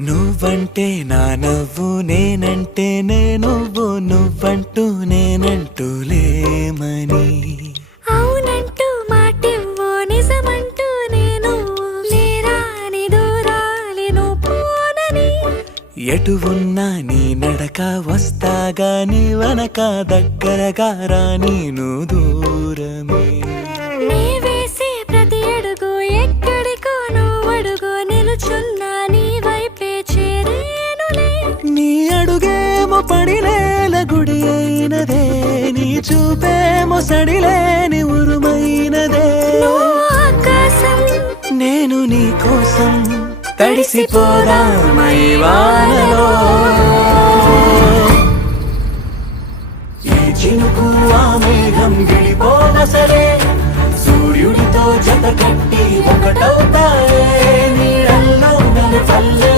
నువ్వంటే నా నవ్వు నేనంటే నువ్వు నువ్వంటూ నేనంటూ లేమని అవునంటూ మాటివ్వు నిజమంటూ నేను లేరాని దూరాలిను పోనని ఎటు ఉన్నా నీ నడక వస్తాగా నీ వనక దగ్గరగా రాని నువ్వు దూరమే నీ వేసే ప్రతి అడుగు ఎక్కడికో నువ్వు అడుగు నిలుచున్నా నీ వైపే చేరేనులే నీ అడుగేమో పడినేల గుడి అయినదే నీ చూపేమో సడిలేని ఉరుమైనదే నువ్వు ఆకాశం నేను నీ కోసం తడిసిపోదామై వానలో ఈ చినుకు ఆ మేఘం విడిపోన సరే సూర్యుడితో జత కట్టి ఒకటవుతాయే నీడల్లో నన్ను పల్లె